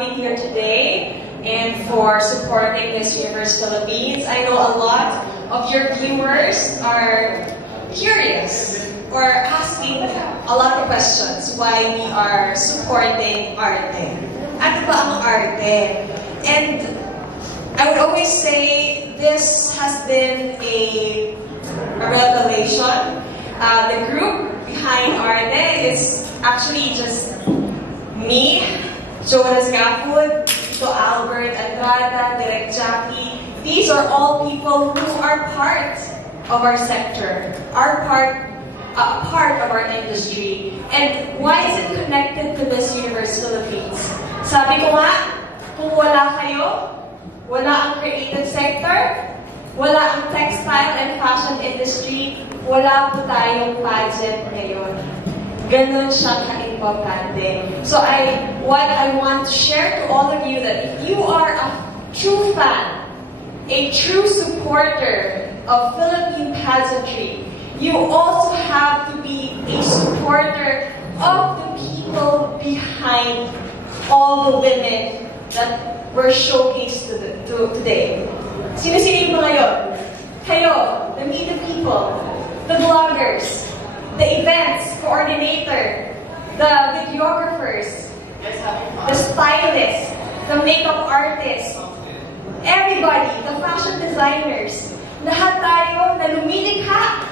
coming here today and for supporting Miss Universe Philippines. I know a lot of your viewers are curious or asking a lot of questions why we are supporting ARTE. Ano ba ang ARTE? And I would always say this has been a revelation. The group behind ARTE is actually just me, Jonas Gapud, Tito Albert, Andrada, Direk Jackie. These are all people who are part of our sector, are part of our industry. And why is it connected to Miss Universe Philippines? Sabi ko nga, kung wala kayo, wala ang creative sector, wala ang textile and fashion industry, wala po tayong pageant ngayon. Ganun siya ka-importante. So what I want to share to all of you that if you are a true fan, a true supporter of Philippine pageantry, you also have to be a supporter of the people behind all the women that were showcased today. Sino-sino mo ngayon? Kayo, the media people, the bloggers, the events coordinator, the videographers, the stylists, the makeup artists, everybody, the fashion designers, lahat tayo na lumilikha,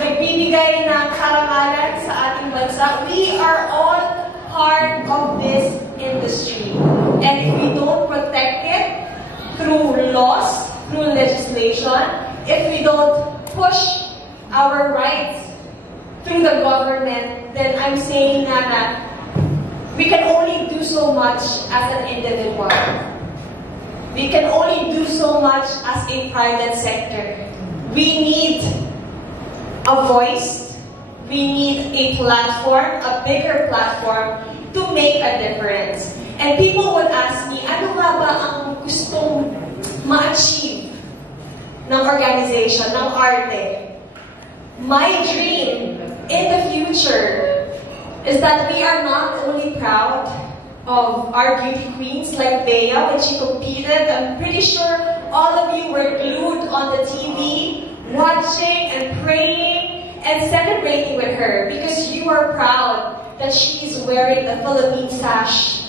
nagbibigay ng karangalan sa ating bansa. We are all part of this industry. And if we don't protect it through laws, through legislation, if we don't push our rights through the government, then I'm saying na we can only do so much as an individual. We can only do so much as a private sector. We need a voice. We need a platform, a bigger platform, to make a difference. And people would ask me, ano nga ba ang gustong ma-achieve ng organization, ng ARTE? My dream in the future is that we are not only proud of our beauty queens like Bea when she competed. I'm pretty sure all of you were glued on the TV, watching and praying and celebrating with her because you are proud that she is wearing the Philippine sash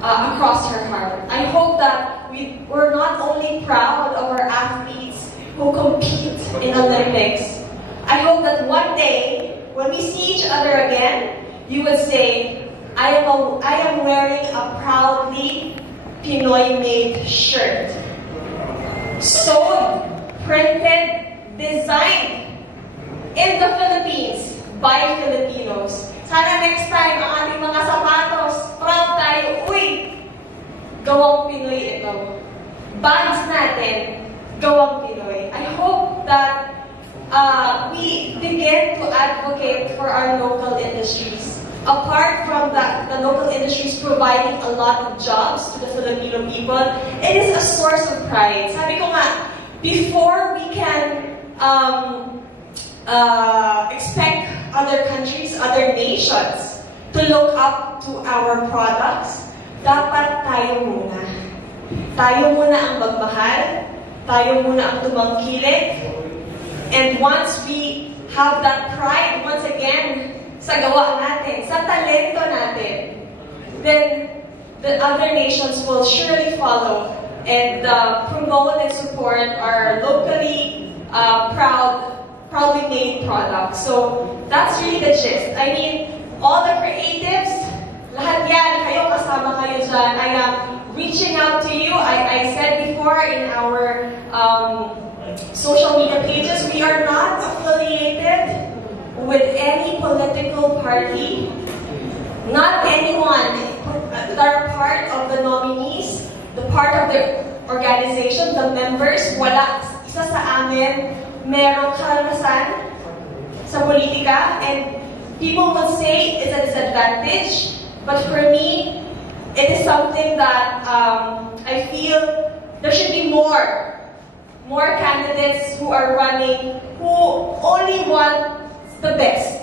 across her heart. I hope that we're not only proud of our athletes who compete in Olympics. I hope that one day, when we see each other again, you would say, I am wearing a proudly Pinoy-made shirt. Sewed, printed, designed in the Philippines by Filipinos. Sana next time, ang ating mga sapatos, proud tayo, uy, gawang Pinoy ito. Bags natin, gawang Pinoy. I hope that we begin to advocate for our local industries. Apart from that, the local industries providing a lot of jobs to the Filipino people, it is a source of pride. Sabi ko nga, before we can expect other countries, other nations to look up to our products, dapat tayo muna. Tayo muna ang magmahal, tayo muna ang tumangkilik, and once we have that pride, once again, sa gawa natin, sa talento natin, then the other nations will surely follow and promote and support our locally proudly made products. So that's really the gist. I mean, all the creatives, lahat yan, kayo kasama kayo dyan. I am reaching out to you. I said before in our social media pages, we are not affiliated with any political party. Not anyone that are part of the nominees, the part of the organization, the members, wala isa sa amin merong karanasan sa politika, and people will say it's a disadvantage, but for me, it is something that I feel there should be more candidates who are running, who only want the best,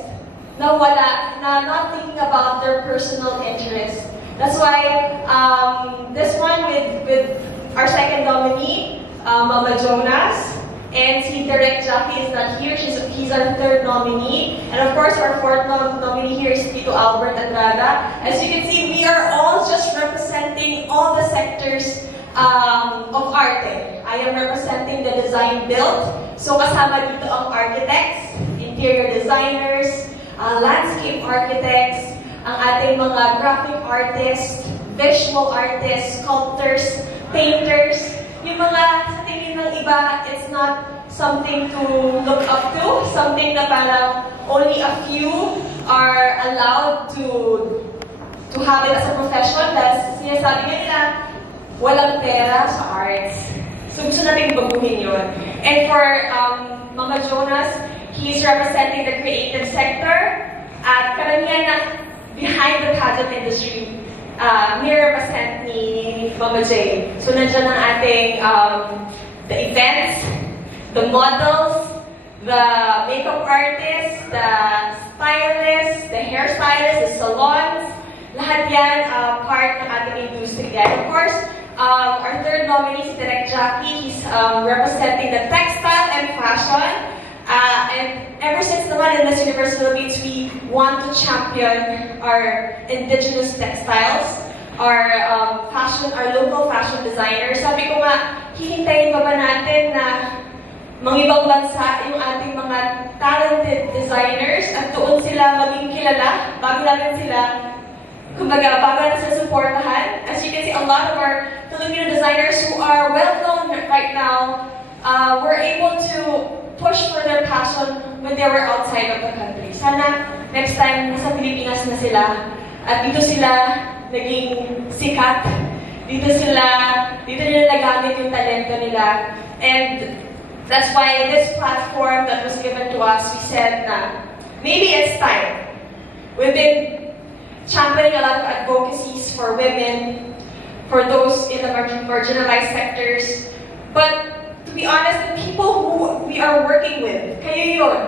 na not thinking about their personal interests, That's why this one with our second nominee, Mama Jonas, and si Direct Jackie is not here. He's our third nominee. And of course, our fourth nominee here is Tito Albert Andrada. As you can see, we are all just representing all the sectors of ARTE. I am representing the design build. So kasama dito ang architects, interior designers, landscape architects, ang ating mga graphic artists, visual artists, sculptors, painters. Yung mga sa tingin ng iba, it's not something to look up to, something na parang only a few are allowed to have it as a profession. Dahil sinasabi nila, walang pera sa arts. So gusto natin baguhin yun. And for Mama Jonas, he's representing the creative sector at karamihan na behind the pageant industry. Ni-represent ni Mama J. So, nandiyan ang ating the events, the models, the makeup artists, the stylists, the hairstylists, the salons. Lahat yan part ng ating industry. And of course, our third nominee is Direct Jackie. He's representing the textile and fashion. And ever since naman in Miss Universe Philippines, we want to champion our indigenous textiles, our our local fashion designers. Sabi ko nga, hihintayin pa ba natin na mga ibang bansa yung ating mga talented designers at doon sila maging kilala bago natin sila, kumbaga, bago natin sila supportahan. As you can see, a lot of our Filipino designers who are well-known right now were able to push for their passion when they were outside of the country. Sana next time nasa Pilipinas na sila at dito sila naging sikat. Dito nila nagamit yung talento nila. And that's why this platform that was given to us, we said na maybe it's time. We've been championing a lot of advocacies for women, for those in the marginalized sectors. But to be honest, the people who we are working with, kayo yun.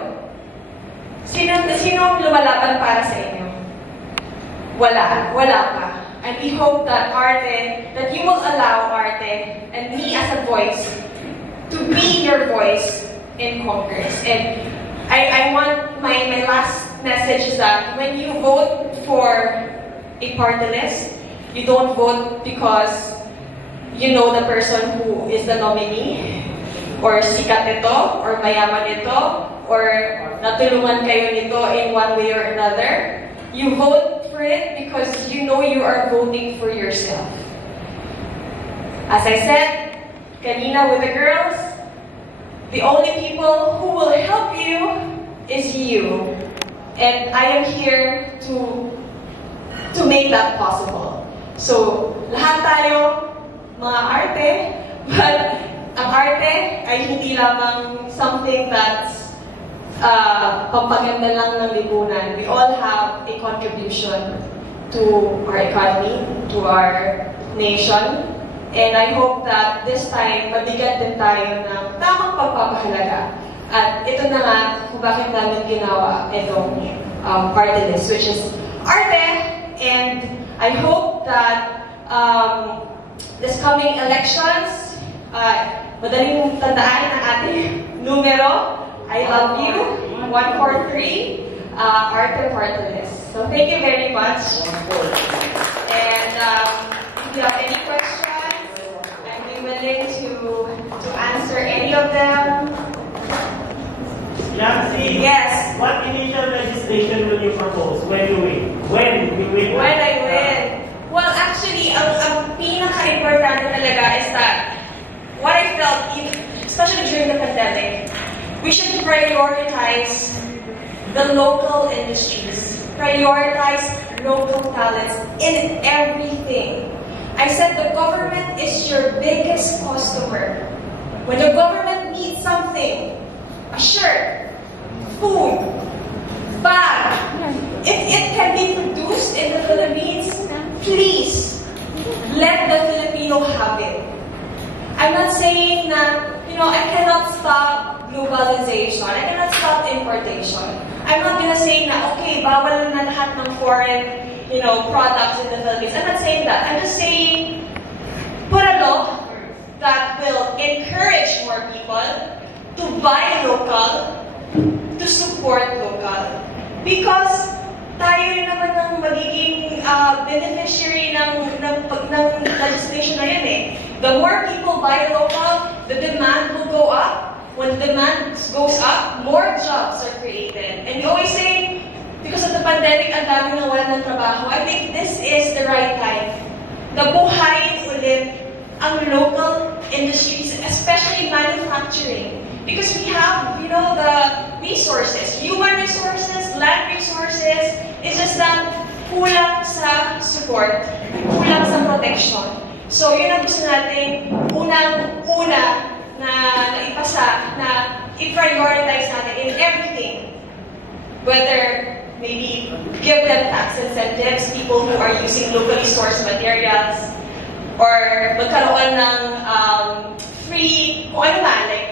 Sino lumalaban para sa inyo? Wala pa. And we hope that that you will allow ARTE and me as a voice to be your voice in Congress. And I want my last message is that when you vote for a party list, you don't vote because you know the person who is the nominee, or sikat ito, or mayaman ito, or natulungan kayo nito in one way or another. You vote for it because you know you are voting for yourself. As I said, kanina with the girls, the only people who will help you is you. And I am here to make that possible. So, lahat tayo, mga arte, but ang arte ay hindi lamang something that's pampaganda lang ng lipunan. We all have a contribution to our economy, to our nation. And I hope that this time, mabigyan din tayo ng tamang pagpapahalaga. At ito na nga kung bakit namin ginawa itong Partylist, which is ARTE. And I hope that this coming elections, madaling tandaan ang ating numero. I love you. 143, ARTE Partylist. So thank you very much. And if you have any questions, I'd be willing to answer any of them. Shamcey, yes. What initial legislation will you propose when you win? When you win? When I win. Well, actually, ang pinaka-importante talaga is that what I felt, especially during the pandemic, we should prioritize the local industries, prioritize local talents in everything. I said the government is your biggest customer. When the government needs something, a shirt, food, bag, if it can be produced in the Philippines, please, let the Filipino have it. I'm not saying that, I cannot stop globalization. I cannot stop importation. I'm not gonna say na, okay, bawal na lahat ng foreign, products in the Philippines. I'm not saying that. I'm just saying, put a law that will encourage more people to buy local, to support local. Because tayo rin naman ng magiging beneficiary ng legislation na yun eh. The more people buy local, the demand will go up. When the demand goes up, more jobs are created. And we always say, because of the pandemic, ang dami na wala ng trabaho. I think this is the right time na buhayin ulit ang local industries, especially manufacturing. Because we have, the resources, human resources, land resources. It's just that kulang sa support, kulang sa protection. So yun ang gusto natin unang-una na ipasa, na i-prioritize natin in everything. Whether maybe give them tax incentives, people who are using locally sourced materials, or magkaroon ng free, kung ano man, like,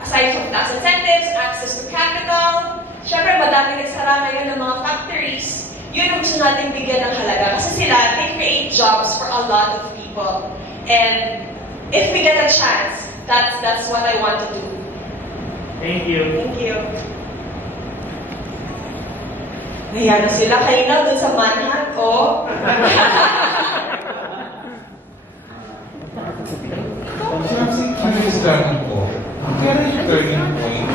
aside from tax incentives, access to capital. Siyempre, madami nagsara ngayon ng mga factories. Yun ang gusto natin bigyan ng halaga. Kasi sila, they create jobs for a lot of people. And if we get a chance, that's what I want to do. Thank you. Thank you. Nahiya na sila. Kanina dun sa manhunt, oh. Shamcey, curious lang ako. Kaya yung turning point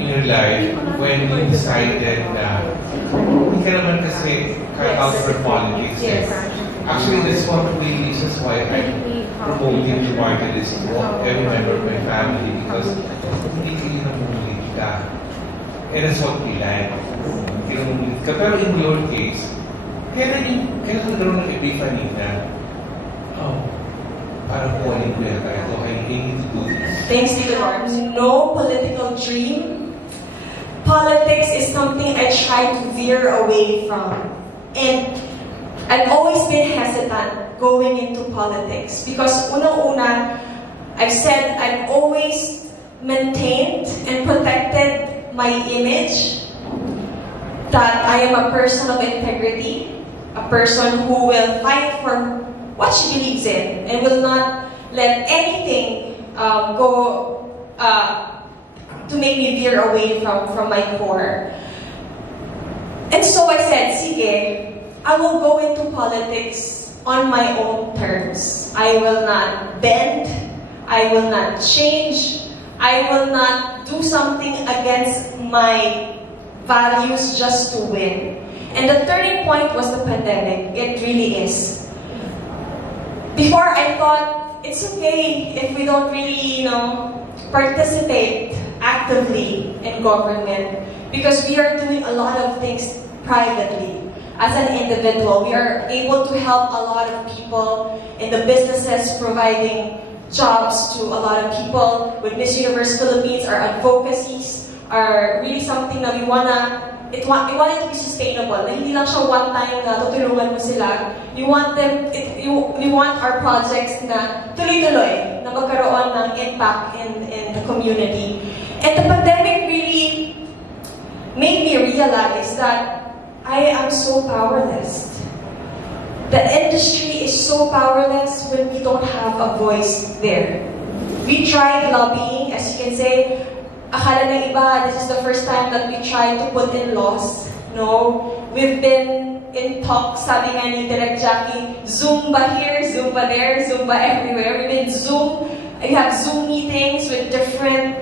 in your life when you decided na hindi ka naman kasi cut out for politics. Yes. Actually, that's one of the reasons why I'm promoting the Partylist to every member of my family because hindi kayo namumulit ka. And that's what we like. Hindi namumulit ka. Pero in your case, kailan nagkaroon ng epiphany na, parang kuwanin ko yata ito, I need to do this. Thanks, Tito Lord. No political dream. Politics is something I try to veer away from. And I've always been hesitant going into politics because unang-una, I've said I've always maintained and protected my image that I am a person of integrity, a person who will fight for what she believes in and will not let anything go to make me veer away from my core. And so I said, sige, I will go into politics on my own terms. I will not bend. I will not change. I will not do something against my values just to win. And the turning point was the pandemic. It really is. Before, I thought, it's okay if we don't really, participate actively in government because we are doing a lot of things privately. As an individual, we are able to help a lot of people in the businesses, providing jobs to a lot of people. With Miss Universe Philippines, our advocacies are really something that we want it to be sustainable. Na hindi lang siya one time na tutulungan mo sila. We want our projects na tuloy-tuloy, na magkaroon ng impact in the community. And the pandemic really made me realize that I am so powerless. The industry is so powerless when we don't have a voice there. We tried lobbying, as you can say. Akala ng iba, this is the first time that we tried to put in laws. No, we've been in talks, sabi nga ni Direk Jackie, Zumba here, Zumba there, Zumba everywhere. We've been we have Zoom meetings with different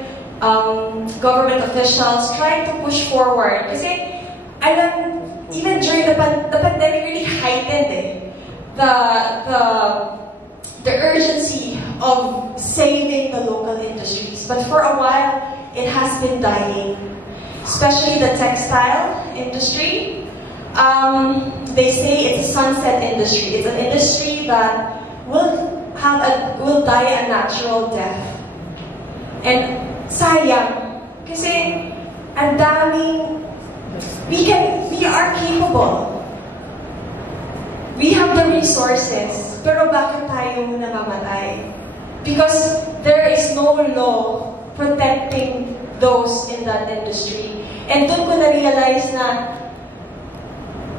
government officials trying to push forward. Kasi, even during the pandemic really heightened the urgency of saving the local industries. But for a while, it has been dying, especially the textile industry. They say it's a sunset industry. It's an industry that will die a natural death. And sayang, kasi ang daming, we are capable. We have the resources, pero bakit tayo namamatay? Because there is no law protecting those in that industry. And doon ko na-realize na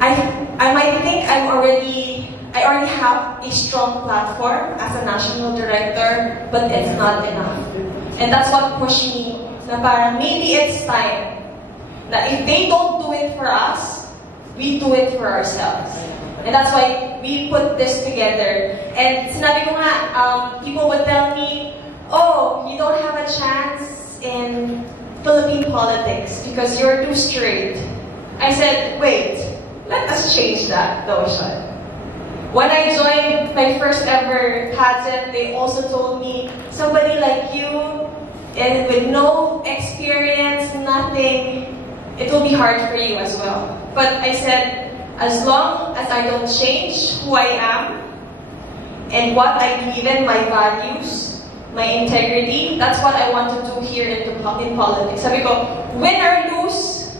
I might think I already have a strong platform as a national director, but it's not enough. And that's what pushed me na parang maybe it's time na if they don't do it for us, we do it for ourselves. And that's why we put this together. And sinabi ko nga, people would tell me, oh, you don't have a chance in Philippine politics because you're too straight. I said, wait, let us change that notion. When I joined my first ever pageant, they also told me, somebody like you, and with no experience, nothing, it will be hard for you as well. But I said, as long as I don't change who I am and what I believe in, my values, my integrity, that's what I want to do here in politics. Sabi ko, win or lose,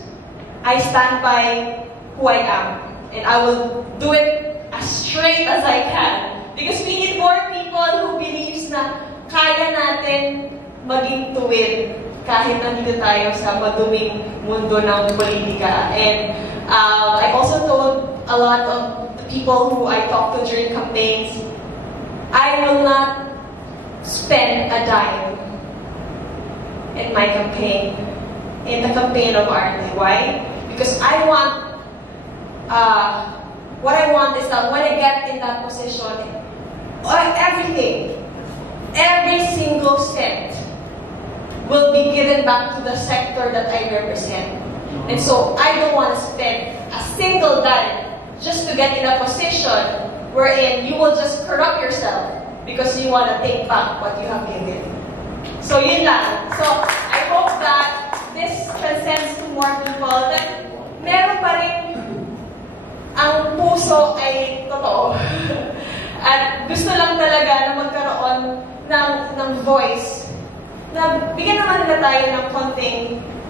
I stand by who I am. And I will do it as straight as I can. Because we need more people who believes na kaya natin maging tuwid kahit nandito tayo sa maduming mundo ng politika. And I also told a lot of the people who I talked to during campaigns, I will not spend a dime in my campaign, in the campaign of ARTE. Why? Because I want, what I want is that when I get in that position, everything, every single cent will be given back to the sector that I represent. And so I don't want to spend a single dime just to get in a position wherein you will just corrupt yourself because you want to take back what you have given. So yun lang. So I hope that this transcends to more people that meron pa rin ang puso ay totoo. At gusto lang talaga na magkaroon ng voice na bigyan naman nila tayo ng konting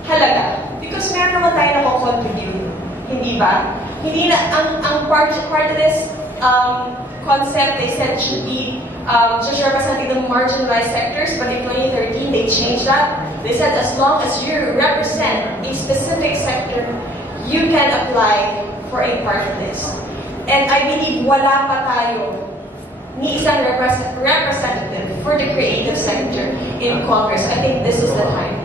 halaga. Because meron naman tayo na contribute. Hindi ba? Hindi na, ang part of this concept, they said should be just representing the marginalized sectors, but in 2013, they changed that. They said as long as you represent a specific sector, you can apply for a part of this. And I believe wala pa tayo ni isang representative for the creative sector in Congress. I think this is the time.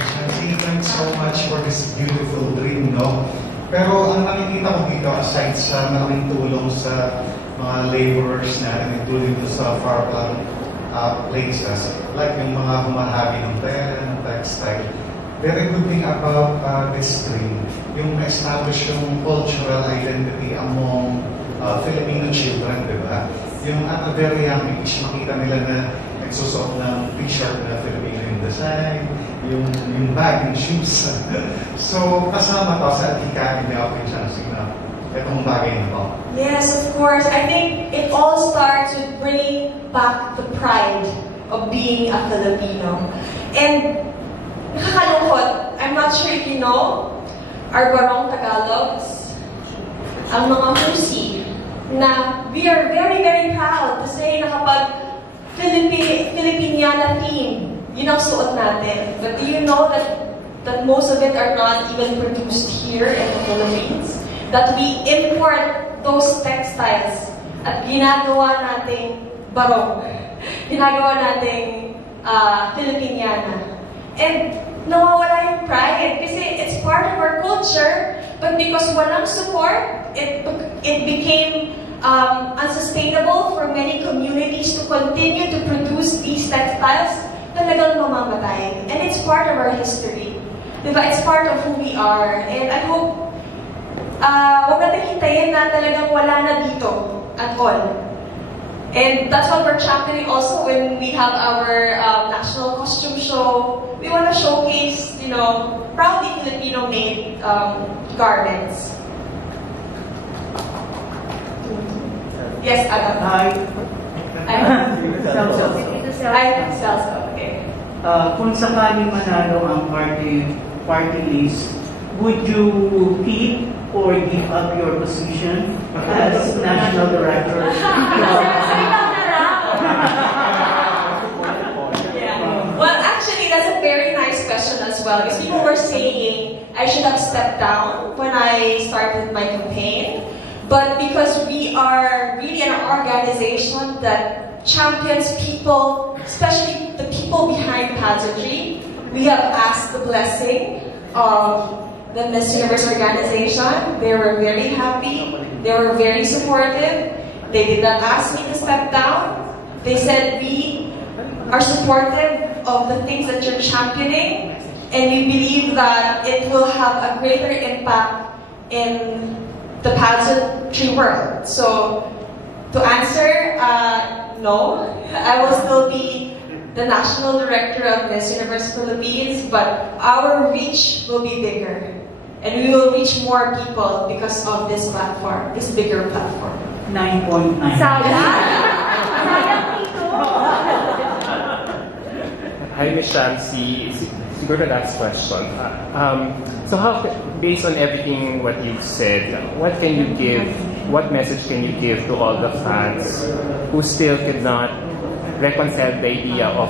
Shamcey, thanks so much for this beautiful dream, no? Pero ang nakikita ko dito, aside sa malaking tulong sa mga laborers natin, including to sa far-flung places, like yung mga humahabi ng pera, ng textile, very good thing about this dream, yung establish yung cultural identity among Filipino children, di ba? Yung at a very young age, makita nila na nagsusuot ng t-shirt na Filipino yung design, yung bag, yung shoes. So, kasama to sa adhikain niya ako yung Shamcey na itong bagay na to. Yes, of course. I think it all starts with bringing back the pride of being a Filipino. And nakakalungkot, I'm not sure if you know, our Barong Tagalogs, ang mga Husi, na we are very, very proud to say na kapag Filipiniana theme, yun ang suot natin. But do you know that most of it are not even produced here in the Philippines? That we import those textiles at ginagawa nating barong, ginagawa nating Filipiniana. And nawawala yung pride kasi it's part of our culture, but because walang support, it became unsustainable for many communities to continue to produce these textiles. Talagang mamamatay. And it's part of our history. Diba? It's part of who we are. And I hope wag natin hintayin na talagang wala na dito at all. And that's what we're championing also when we have our national costume show. We want to showcase, you know, proudly Filipino-made garments. Yes, Adam. Hi. I'm Celso. Okay. Kung sakaling manalo ang party list, would you keep or give up your position as national director? Yeah. Well, actually, that's a very nice question as well. Because people were saying I should have stepped down when I started my campaign. But because we are really an organization that champions people, especially the people behind pageantry, we have asked the blessing of the Miss Universe organization. They were very happy. They were very supportive. They did not ask me to step down. They said we are supportive of the things that you're championing, and we believe that it will have a greater impact in the pageantry world. So, to answer, no, I will still be the National Director of Miss Universe Philippines, but our reach will be bigger. And we will reach more people because of this platform, this bigger platform. 9.9. Hi, Ms. Shamcey. Siguro last question. So how, based on everything what you've said, what can you give, what message can you give to all the fans who still could not reconcile the idea of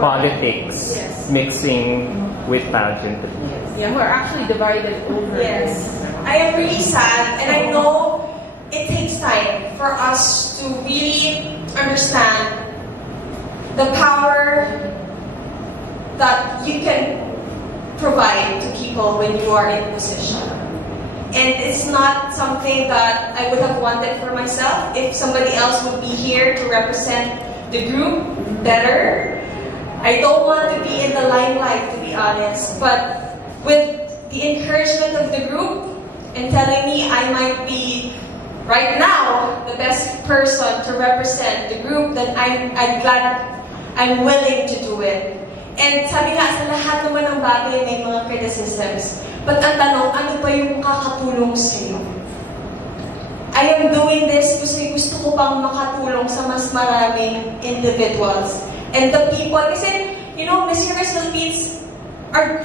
politics mixing with pageantry? Yeah, who are actually divided over. Yes. I am really sad, and I know it takes time for us to really understand the power that you can provide to people when you are in position. And it's not something that I would have wanted for myself. If somebody else would be here to represent the group better, I don't want to be in the limelight, to be honest. But with the encouragement of the group and telling me I might be right now the best person to represent the group, then I'm willing to do it. And sabi nga, sa lahat naman ng bagay may mga criticisms. But ang tanong, ano ba yung makakatulong sa'yo? I am doing this kasi gusto ko pang makatulong sa mas maraming individuals. And the people, kasi, you know, Miss Universe Philippines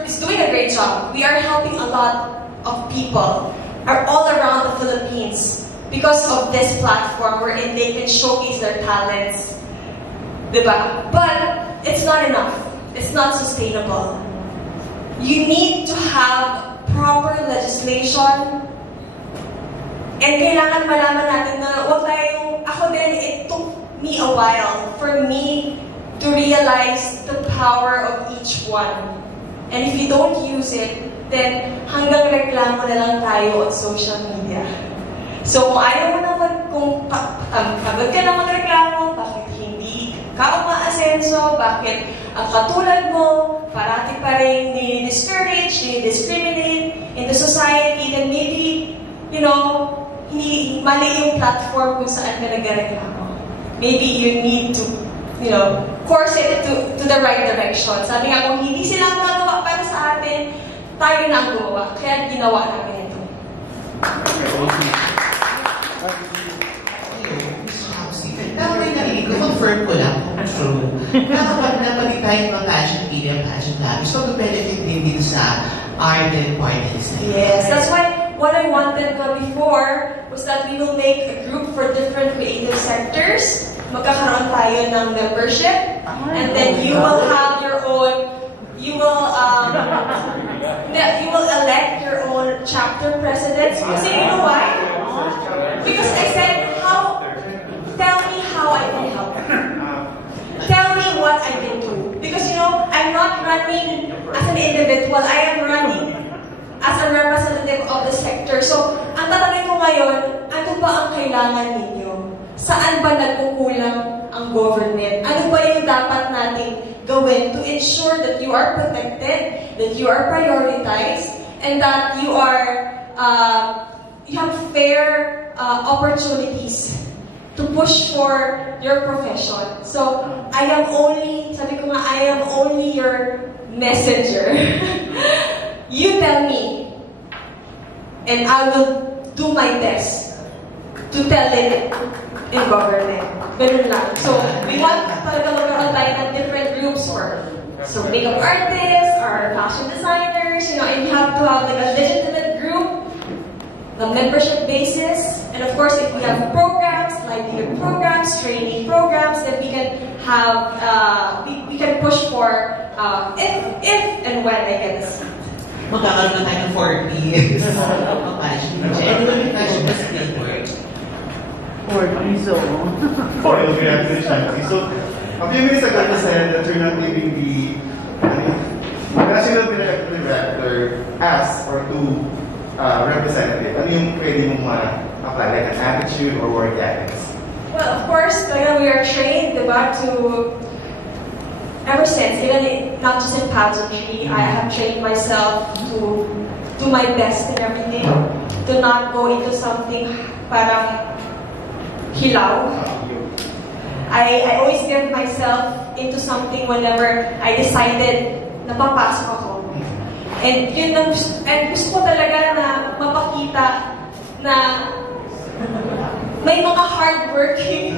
is doing a great job. We are helping a lot of people all around the Philippines because of this platform wherein they can showcase their talents. Diba? But it's not enough. It's not sustainable. You need to have proper legislation, and kailangan malaman natin na wag tayong, ako din, it took me a while for me to realize the power of each one. And if you don't use it, then hanggang reklamo na lang tayo on social media. So kung ayaw mo na kung pagod ka na magreklamo, bakit hindi ka umaasenso, bakit ang katulad mo, parati pa rin ni-discourage, ni-discriminate in the society, then maybe, you know, mali yung platform kung saan ka nagreklamo. Maybe you need to, you know, course it to the right direction. Sabi nga, kung hindi sila magawa para sa atin, tayo na ang gumawa. Kaya ginawa namin ito. Pero may narinig ko, confirm ko lang kung true. Kapag napali tayo ng pageant media, pageant labs, so benefit din din sa ARTE and Partylist. Yes, that's why what I wanted before was that we will make a group for different creative sectors. Magkakaroon tayo ng membership, and then you will have your own, you will elect your own chapter presidents. Kasi you know why? Because I said, tell me how I can help. Tell me what I can do. Because, you know, I'm not running as an individual. I am running as a representative of the sector. So, ang tatanungin ko ngayon, ano ba ang kailangan ninyo? Saan ba nagkukulang ang government? Ano ba yung dapat nating gawin to ensure that you are protected, that you are prioritized, and that you are, you have fair opportunities to push for your profession. So, I am only, sabi ko nga, I am only your messenger. You tell me, and I will do my best to tell it in government. Ganun lang. So, we want talaga magkaroon tayo ng different groups for so makeup artists, or fashion designers, you know, and you have to have like a legitimate group, the membership basis, and of course, if we have programs, programs, livelihood programs, training programs that we can have, we can push for if and when I get a seat. Magkakaroon na tayo ng 40 pageantry. Anyone with passion was flavor. Or so. Or you'll be after Shamcey. So, a few minutes ago, you said that you're not giving the national director as or to representative. Ano yung pwede mong ma-apply? Like an attitude or work ethics? Well, of course, we are trained, diba, ever since, even not just in pageantry, I have trained myself to do my best in everything, to not go into something parang hilaw. I always give myself into something whenever I decided na papasok ako. And yun and gusto ko talaga na mapakita na may mga hardworking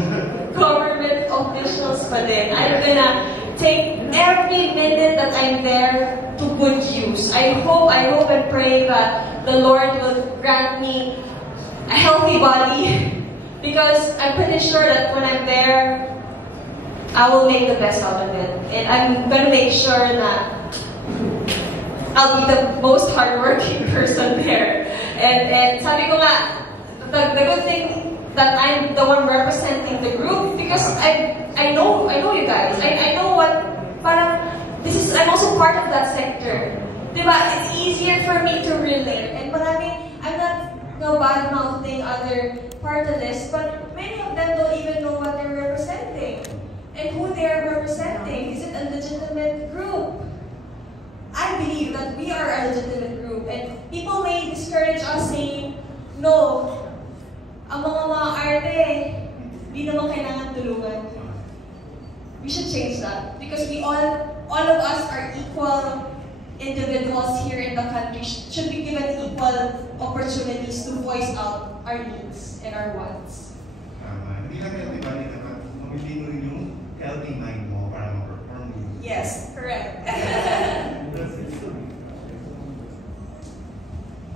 government officials pa din. I'm gonna take every minute that I'm there to good use. I hope and pray that the Lord will grant me a healthy body because I'm pretty sure that when I'm there, I will make the best out of it. And I'm gonna make sure that I'll be the most hardworking person there. And sabi ko nga, the good thing that I'm the one representing the group because I know you guys. I know what parang I'm also part of that sector. Diba? It's easier for me to relate. And I'm not bad-mouthing other partylist, but many of them don't even know what they're representing and who they are representing. Is it a legitimate group? I believe that we are a legitimate group, and people may discourage us saying, no, ang mga ARTE, di naman kailangan tulungan. We should change that because all of us are equal individuals here in the country, should be given equal opportunities to voice out our needs and our wants. Hindi lang healthy body dapat mabibigyan mo rin yung healthy mind mo para ma-perform. Yes, correct.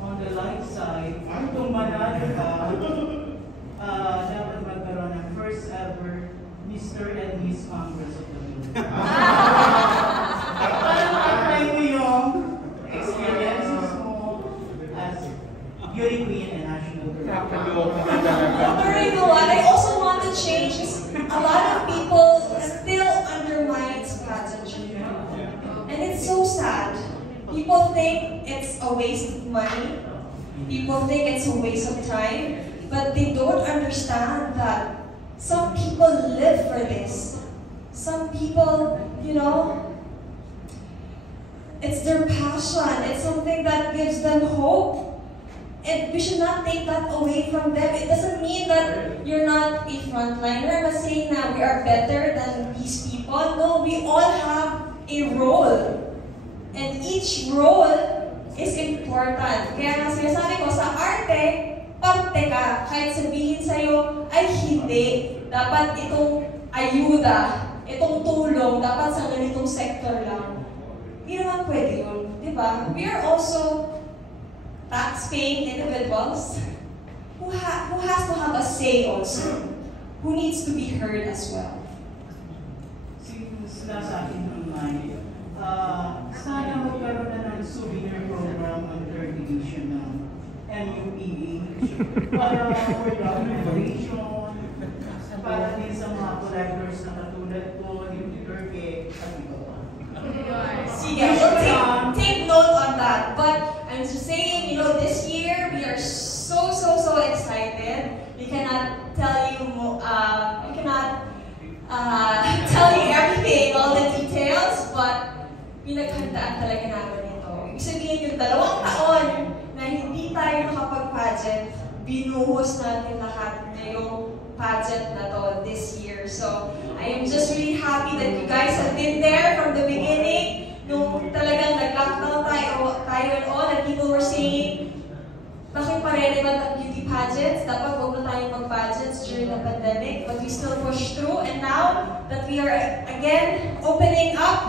On the light side, kung manalo ka, dapat magkaroon ng first ever Mr. and Miss Congress of the Philippines. Parang apply mo yung experiences mo as beauty queen and national director. But you know what? I also want to change. A lot of people still undermine pageantry, and it's so sad. People think it's a waste of money. People think it's a waste of time, but they don't understand that some people live for this. Some people, it's their passion. It's something that gives them hope. And we should not take that away from them. It doesn't mean that you're not a frontliner. I'm not saying that we are better than these people. No, we all have a role. And each role is important. Kaya nga sinasabi ko, sa ARTE, parte ka. Kahit sabihin sa'yo, ay hindi. Dapat itong ayuda, itong tulong, dapat sa ganitong sector lang. Hindi naman pwede yun. Diba? We are also tax-paying individuals who has to have a say also. Who needs to be heard as well. Since nasa akin online, sana magkaroon na ng souvenir program ang third division ng MUPH para for documentation, para din sa mga collectors na katulad ko, yung Turkey, at iba pa. Sige, we'll take note on that. But I'm just saying, this year we are so excited. We cannot tell you tell you everything, all the details, but pinaghandaan talaga namin ito. Ibig sabihin yung 2 taon na hindi tayo nakapag-pageant, binuhos natin lahat ngayong pageant na to this year. So, I am just really happy that you guys have been there from the beginning. Nung talagang nag-lockdown tayo and all, and people were saying, bakit pa relevant ang beauty pageants? Dapat huwag na tayong mag-pageants during the pandemic, but we still push through. And now that we are again opening up,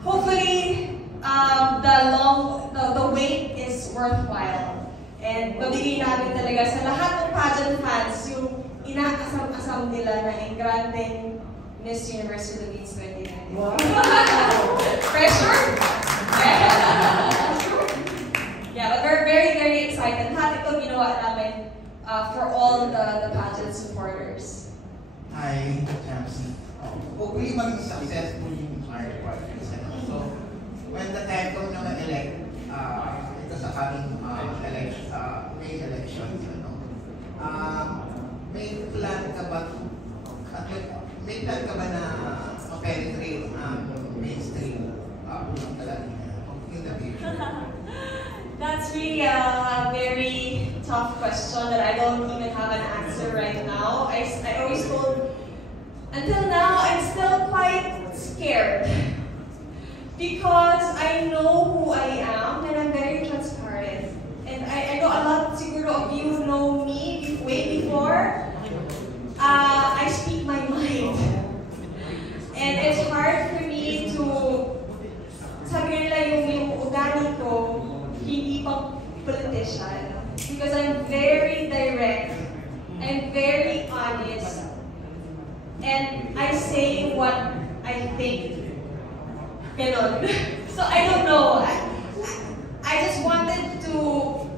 hopefully the wait is worthwhile. And mabigay namin talaga sa lahat ng pageant fans yung inaasam-asam nila na engrandeng Miss Universe Philippines 2019. Wow! Pressure? Yeah, but we're very, very excited. Lahat ito ginawa namin for all the pageant supporters. Hi, Shamcey. Hopefully maging successful yung ARTE Partylist. So, when the time comes na ma-elect, ito sa coming election, May elections, may plan ka ba na ma-penetrate ang mainstream in the future? That's really a very tough question that I don't even have an answer right now. I always told, until now, I'm still quite scared because I know who I am and I'm very transparent. And I know a lot siguro of you know me way before. I speak my mind. And it's hard for me to, sabi nila yung ugali ko, hindi pang politician. Because I'm very direct, I'm very honest, and I say what I think. Ganon. So I don't know. I just wanted to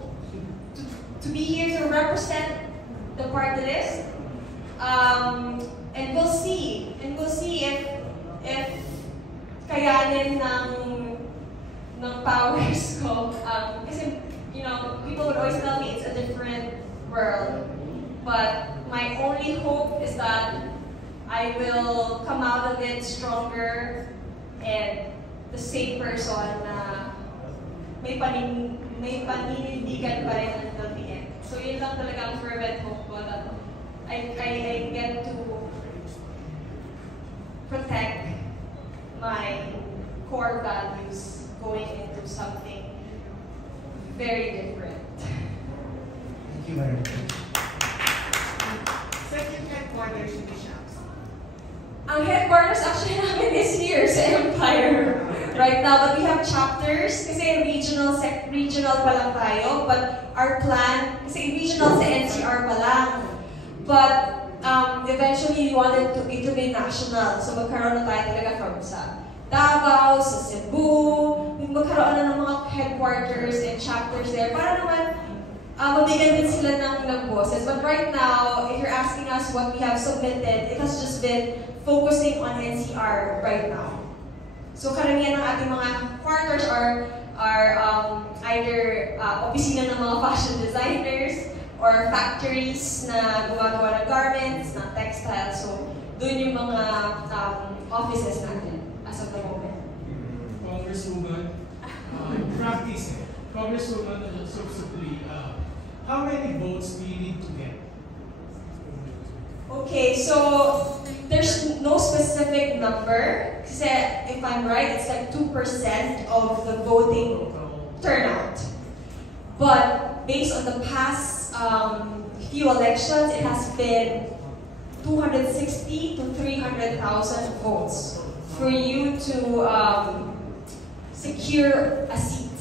be here to represent the party list. And we'll see. And we'll see if kayanin ng powers ko. Kasi, you know, people would always tell me it's a different world. But my only hope is that I will come out of it stronger and the same person na may paninindigan pa rin until the end. So yun lang talaga ang fervent hope ko that I get to protect my core values going into something very different. Thank you very much. Second headquarters in the shops. Ang headquarters actually namin is here sa Empire right now, but we have chapters kasi regional pa lang tayo, but our plan, kasi regional sa NCR pa lang, but eventually we wanted it to be national, so magkaroon na tayo talaga from sa Davao, sa Cebu, magkaroon na ng mga headquarters and chapters there para naman mabigyan din sila ng boses. But right now, if you're asking us what we have submitted, it has just been focusing on NCR right now. So karamihan ng ating mga quarters are either opisina ng mga fashion designers or factories na gumagawa ng garments, ng textiles. So doon yung mga offices natin as of the moment. Congresswoman, Congresswoman Supsup, how many votes do you need to get? Okay, so there's no specific number. Kasi if I'm right, it's like 2% of the voting turnout. But based on the past few elections, it has been 260 to 300,000 votes for you to secure a seat.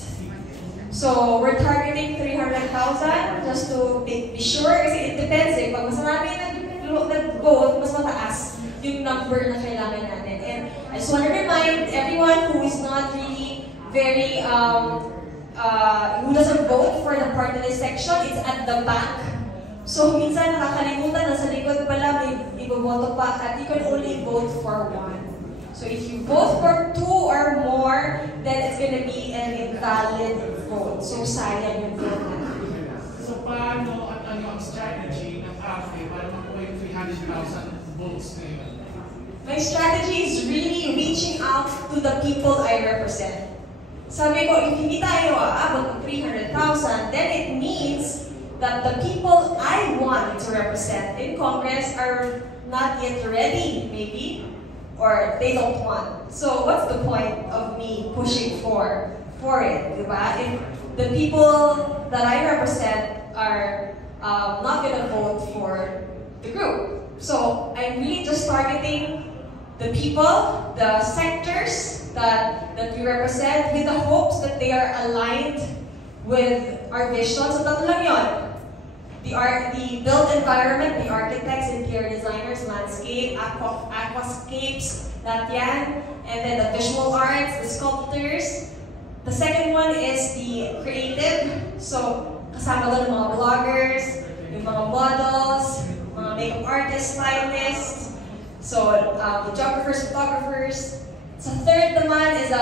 So we're targeting 300,000 just to be sure, kasi it depends eh. Pag mas marami nag-vote, mas mataas yung number na kailangan natin. And I just want to remind everyone who is not really very, who doesn't vote for the party list section, it's at the back. So minsan nakakalimutan na sa likod pala may iboboto pa at you can only vote for one. So if you vote for 2 or more, then it's going to be an invalid vote. So sayang yung vote natin. So paano at ano ang strategy ng ARTE para makuha yung 300,000 votes na yun? My strategy is really reaching out to the people I represent. Sabi ko, if hindi tayo aabot ng 300,000, then it means that the people I want to represent in Congress are not yet ready, maybe, or they don't want. So what's the point of me pushing for it, diba? If the people that I represent are not gonna vote for the group. So I'm really just targeting the people, the sectors that we represent with the hopes that they are aligned with our vision. So tatlo lang yun. The built environment, the architects, interior designers, landscape, aquascapes, that yan. And then the visual arts, the sculptors. The second one is the creative. So, kasama doon ng mga vloggers, yung mga models, mga makeup artists, stylists. So, videographers, photographers. Sa third naman is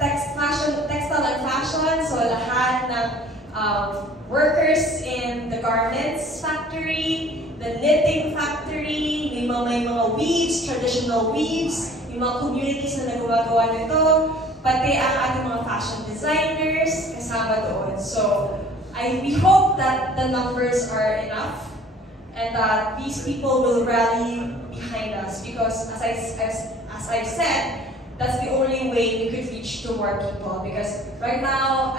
textile and fashion. So, lahat ng workers in the garments factory, the knitting factory, may mga weaves, traditional weaves, yung mga communities na nagagawa nito, pati ang ating mga fashion designers kasama doon. So, we hope that the numbers are enough and that these people will rally behind us because as I've said, that's the only way we could reach to more people because right now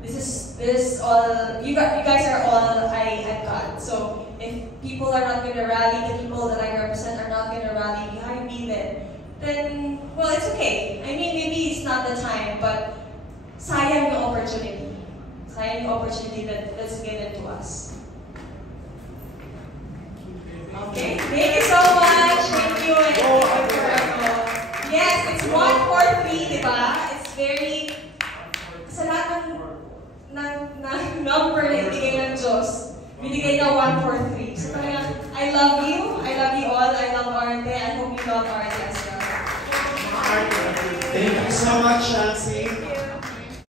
this is all you guys are all I've got. So if people are not gonna rally, the people that I represent are not gonna rally behind me, then well, it's okay. I mean, maybe it's not the time, but sayang yung opportunity. Sayang yung opportunity that's given to us. Okay, thank you so much. Thank you. Yes, it's 143, diba? It's very sa lahat ng number na ibigay ng Diyos, binigay na 143. So talagang, I love you all, I love ARTE, I hope you love ARTE as well. Thank you so much, Shamcey.